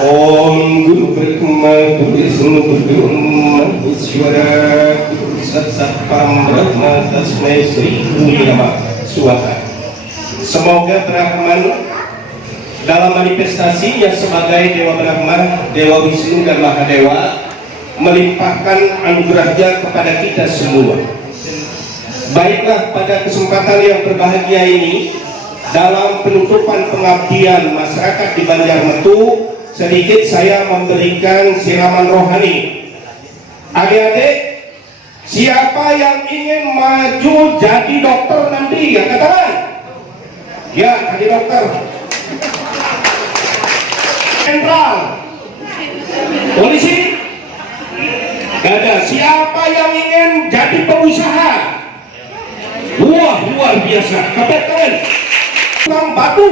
Om Guru Brahma Guru Vishnu Guru Maheshwara Guru Satsat Param Brahma Tasmai Sri Guru Namah Swaha. Semoga Brahman dalam manifestasinya sebagai Dewa Brahma, Dewa Wisnu dan Mahadewa melimpahkan anugerahnya kepada kita semua. Baiklah, pada kesempatan yang berbahagia ini, dalam penutupan pengabdian masyarakat di Banjarmetu, sedikit saya memberikan siraman rohani. Adik-adik, siapa yang ingin maju jadi dokter nanti? Ya, katakan. Ya, jadi dokter. Sentral. Polisi. Gak ada. Siapa yang ingin jadi pengusaha? Wah, luar biasa. Katakan. Tukang batu.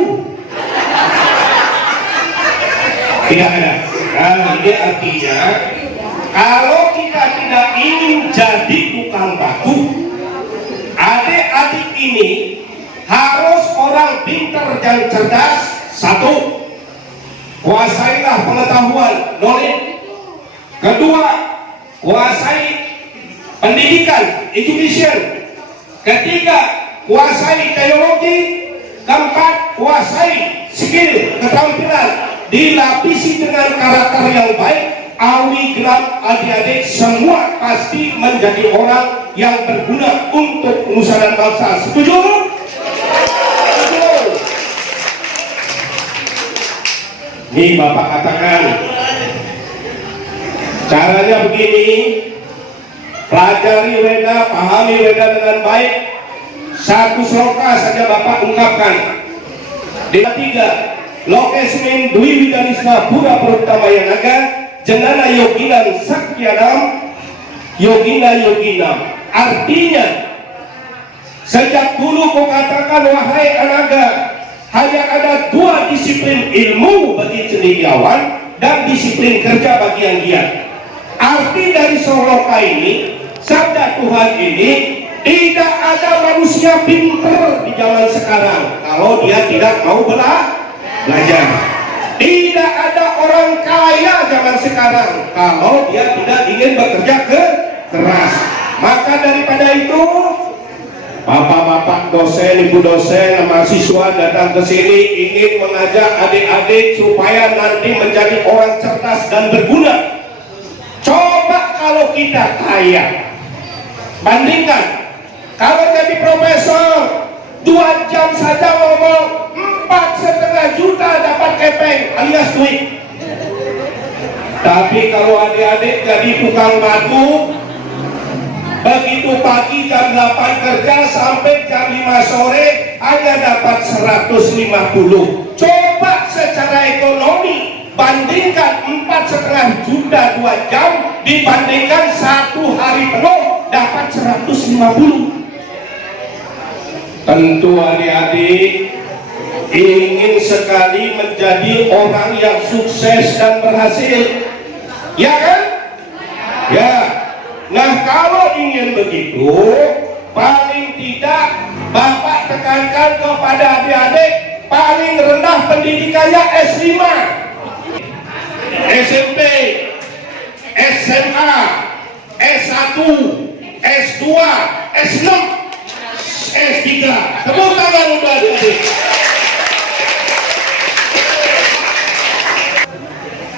Tidak ada. Nah, ini artinya kalau kita tidak ingin jadi tukang batu, adik-adik ini harus orang pintar dan cerdas. Satu, kuasailah pengetahuan, knowledge. Kedua, kuasai pendidikan, education. Ketiga, kuasai teknologi. Keempat, kuasai skill, keterampilan. Dilapisi dengan karakter yang baik, awi gelap adik-adik semua pasti menjadi orang yang berguna untuk nusa dan bangsa. Setuju? Setuju. Nih Bapak katakan, caranya begini, pelajari Weda, pahami Weda dengan baik. Satu sloka saja Bapak ungkapkan. Dengan tiga, Lokesmin Dwi Widarisna Pura Purutama Naga Janana Yoginam Sakyanam Yogina Yoginam. Artinya, sejak dulu kau katakan wahai Anaga, hanya ada dua disiplin ilmu bagi cendekiawan dan disiplin kerja bagi yang giat. Arti dari Soloka ini, sabda Tuhan ini, tidak ada manusia pintar di zaman sekarang kalau dia tidak mau belajar. Tidak ada orang kaya zaman sekarang kalau dia tidak ingin bekerja keras. Maka daripada itu, bapak-bapak dosen, ibu dosen, mahasiswa datang ke sini ingin mengajak adik-adik supaya nanti menjadi orang cerdas dan berguna. Coba kalau kita kaya, bandingkan kalau jadi profesor 2 jam saja ngomong, 4,5 juta dapat kepeng alias duit. Tapi kalau adik-adik jadi tukang batu, begitu pagi jam 8 kerja sampai jam 5 sore hanya dapat 150. Coba secara ekonomi bandingkan 4,5 juta 2 jam dibandingkan 1 hari penuh dapat 150. Tentu adik-adik ingin sekali menjadi orang yang sukses dan berhasil, ya kan? Ya. Nah, kalau ingin begitu, paling tidak Bapak tekankan kepada adik-adik, paling rendah pendidikannya S5, SMP, SMA, S1, S2, S6, S3. Tepuk tangan untuk adik-adik.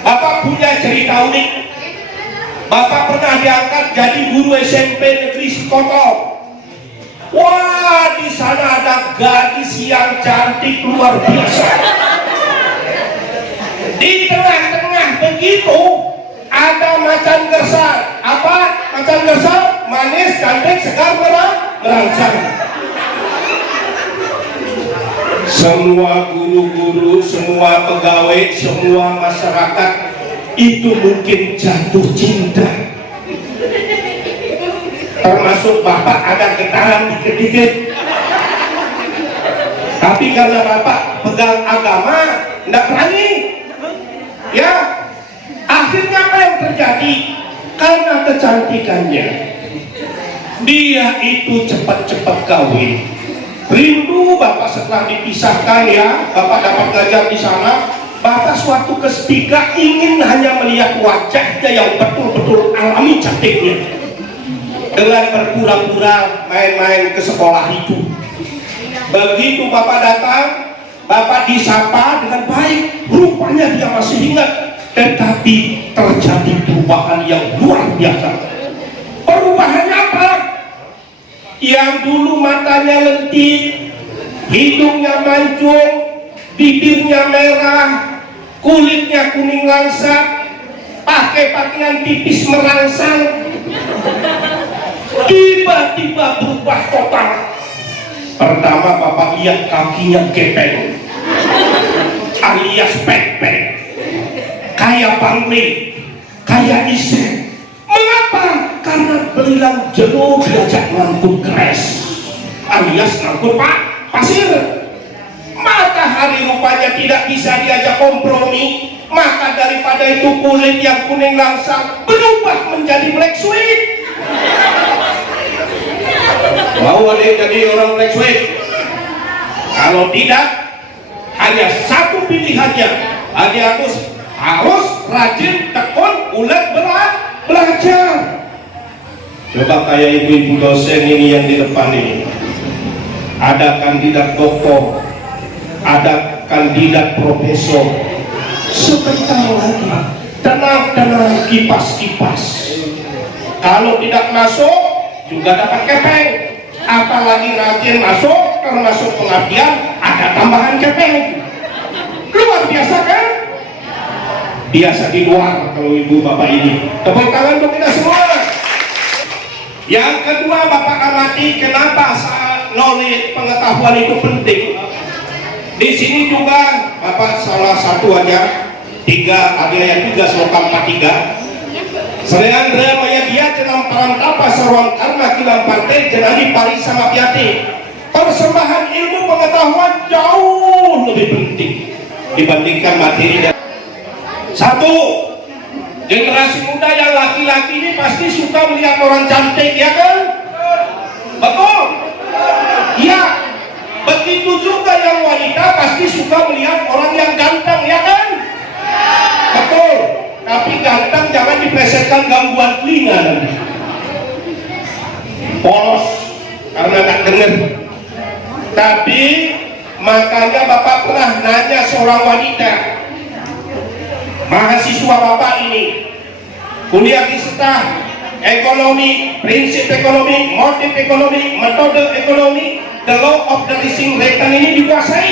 Bapak punya cerita unik. Bapak pernah diangkat jadi guru SMP Negeri Sikoto. Wah, di sana ada gadis yang cantik luar biasa. Di tengah-tengah begitu ada macan gersa. Apa macan gersa? Manis, cantik, segar, merangsang. Semua guru-guru, semua pegawai, semua masyarakat itu mungkin jatuh cinta. Termasuk Bapak ada getaran dikit-dikit. Tapi karena bapak pegang agama, tidak berani. Ya, akhirnya apa yang terjadi? Karena kecantikannya, dia itu cepat-cepat kawin. Rindu bapak setelah dipisahkan, ya, bapak dapat ngajar di sana. Bapak suatu ketika ingin hanya melihat wajahnya yang betul-betul alami cantiknya, dengan berpura-pura main-main ke sekolah itu. Begitu bapak datang, bapak disapa dengan baik, rupanya dia masih ingat. Tetapi terjadi perubahan yang luar biasa. Perubahannya apa? Yang dulu matanya lentik, hidungnya mancung, bibirnya merah, kulitnya kuning langsat, pakai pakaian tipis merangsang, tiba-tiba berubah total. Pertama bapak lihat kakinya gepeng, alias pek-pek, kayak pangling, kayak isen. Mengapa? Karena belilang jenuh diajak ngangkut keres, alias ngangkut pasir. Matahari rupanya tidak bisa diajak kompromi, maka daripada itu kulit yang kuning langsang berubah menjadi black sweet. Mau ada yang jadi orang black sweet? Kalau tidak, hanya satu pilihannya. Adi Agus harus rajin, tekun, ulet belajar. Coba kayak ibu-ibu dosen ini yang di depan ini, ada kandidat doktor, ada kandidat profesor, sebentar lagi tenang-tenang, kipas-kipas. Kalau tidak masuk juga dapat kepeng, apalagi rajin masuk, termasuk pengabdian, ada tambahan kepeng. Luar biasa kan? Biasa di luar kalau ibu bapak ini. Tepuk tangan untuk kita semua. Yang kedua, bapak amati kenapa knowledge, pengetahuan itu penting. Di sini juga bapak salah satu aja, ada yang 3 sloka 43. Selain maya dia cenam parantapa sarwang karena kilang partai jenadi pari sama piati. Persembahan ilmu pengetahuan jauh lebih penting dibandingkan materi. Satu, generasi muda yang laki-laki ini pasti suka melihat orang cantik, ya kan? Betul? Ya. Begitu juga yang wanita pasti suka melihat orang yang ganteng, ya kan? Betul. Tapi ganteng jangan diplesetkan gangguan telinga nanti. Polos karena tak dengar. Tapi makanya bapak pernah nanya seorang wanita, mahasiswa bapak ini, kuliah di SETA, ekonomi, prinsip ekonomi, motif ekonomi, metode ekonomi, the law of the rising return ini dikuasai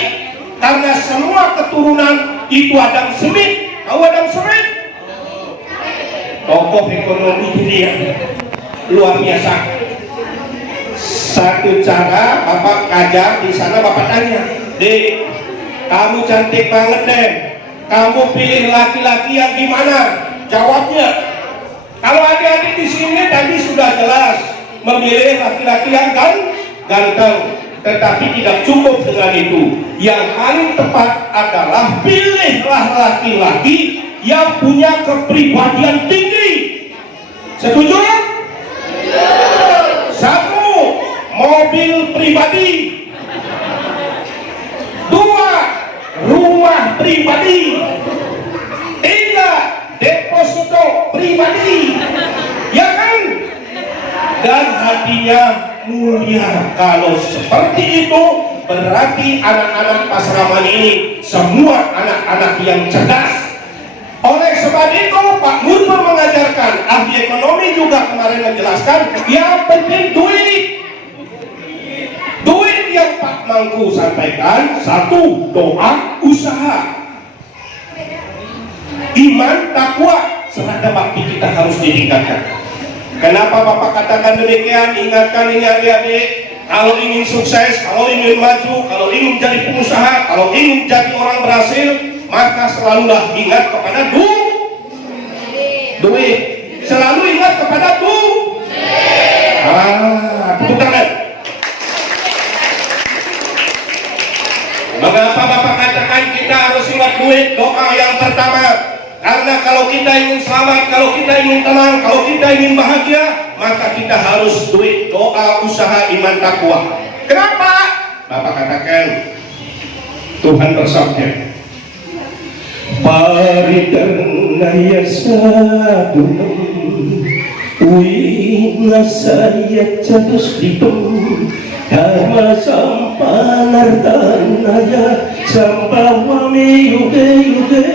karena semua keturunan itu Adam Smith. Tahu Adam Smith? Tokoh ekonomi dunia luar biasa. Satu cara bapak ngajar di sana, bapak tanya, "Dek, kamu cantik banget deh. Kamu pilih laki-laki yang gimana?" Jawabnya, kalau adik-adik di sini tadi sudah jelas memilih laki-laki yang ganteng, tetapi tidak cukup dengan itu. Yang paling tepat adalah pilihlah laki-laki yang punya kepribadian tinggi. Setuju? Satu, mobil pribadi. Dua, rumah pribadi. Tiga, deposito pribadi. Ya kan? Dan hatinya mulia. Kalau seperti itu berarti anak-anak Pasraman ini semua anak-anak yang cerdas. Oleh sebab itu Pak Munpur mengajarkan, ahli ekonomi juga kemarin menjelaskan, yang penting duit. Duit yang Pak Mangku sampaikan, satu, doa, usaha, iman, takwa, serta bakti kita harus ditingkatkan. Kenapa Bapak katakan demikian? Ingatkan ini adik-adik, kalau ingin sukses, kalau ingin maju, kalau ingin jadi pengusaha, kalau ingin jadi orang berhasil, maka selalulah ingat kepada duit. Selalu ingat kepada duit. Tepuk tangan. Mengapa Bapak katakan kita harus ingat duit? Doa yang pertama, karena kalau kita ingin selamat, kalau kita ingin tenang, kalau kita ingin bahagia, maka kita harus duit, doa, usaha, iman, takwa. Kenapa? Bapak katakan, Tuhan bersabda, Paridarna yasadunam Wina saya jatuh dipem Dharma sampanartanaya Sampawami yuge-yuge.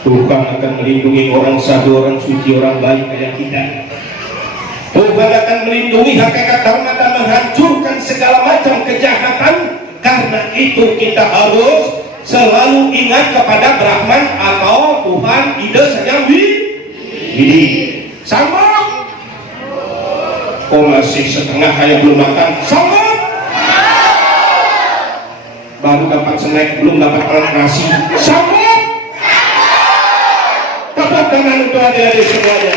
Tuhan akan melindungi orang sadu, orang suci, orang baik kayak kita. Tuhan akan melindungi hakikat dharma dan menghancurkan segala macam kejahatan. Karena itu kita harus selalu ingat kepada Brahman atau Tuhan ide saja Widi. Sambung. Oh masih setengah kayak belum makan. Sambung. Baru dapat snack, belum dapat nasi. Sambung. Tepuk tangan untuk adik-adik semuanya.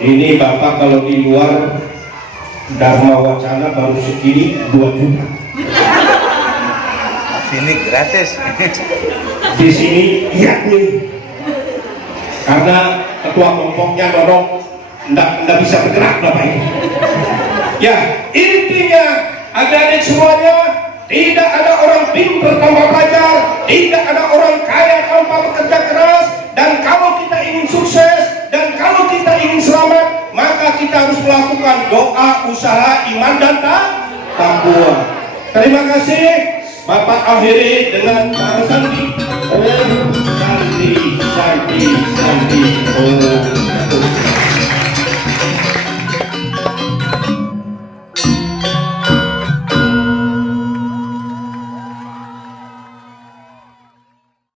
Ini Bapak kalau di luar Dharma Wacana baru segini 2 juta. Sini gratis. Di sini iya nih. Karena ketua kelompoknya dorong nggak bisa bergerak Bapak ini. Ya intinya adik-adik semuanya, tidak ada orang pintar tanpa belajar, tidak ada orang kaya tanpa bekerja keras. Dan kalau kita ingin sukses dan kalau kita ingin selamat, maka kita harus melakukan doa, usaha, iman, dan takwa. Terima kasih. Bapak akhiri dengan para santi. Om Santi, Santi, Santi. Om.